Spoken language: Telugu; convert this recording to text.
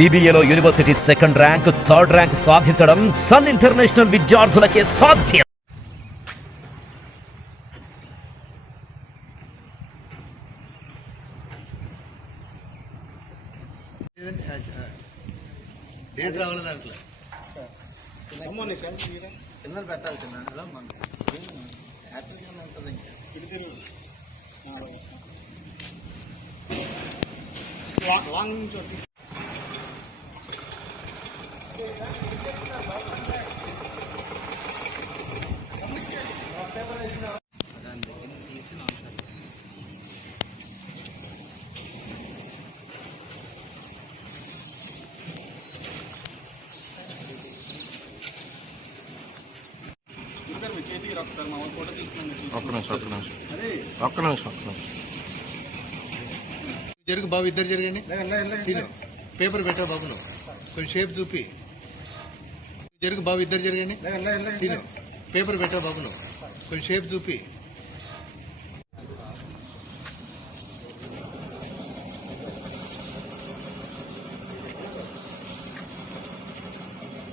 BBAలో university second rank, third rank సాధించడం సన్ ఇంటర్నేషనల్ విద్యార్థులకే సాధ్యం. చిన్న పెట్టాలి చిన్న ఉంటుంది లాంగ్ నుంచి తీసి చేతికి రాస్తారు మా ఫోటో తీసుకున్నాను. జరుగు బాబు, ఇద్దరు జరగండి. పేపర్ పెట్టా బాబు, నువ్వు కొంచెం షేప్ చూపి జరుగు బాబు, ఇద్దరు జరగండి. పేపర్ పెట్టా బాబు, నువ్వు కొంచెం షేప్ చూపి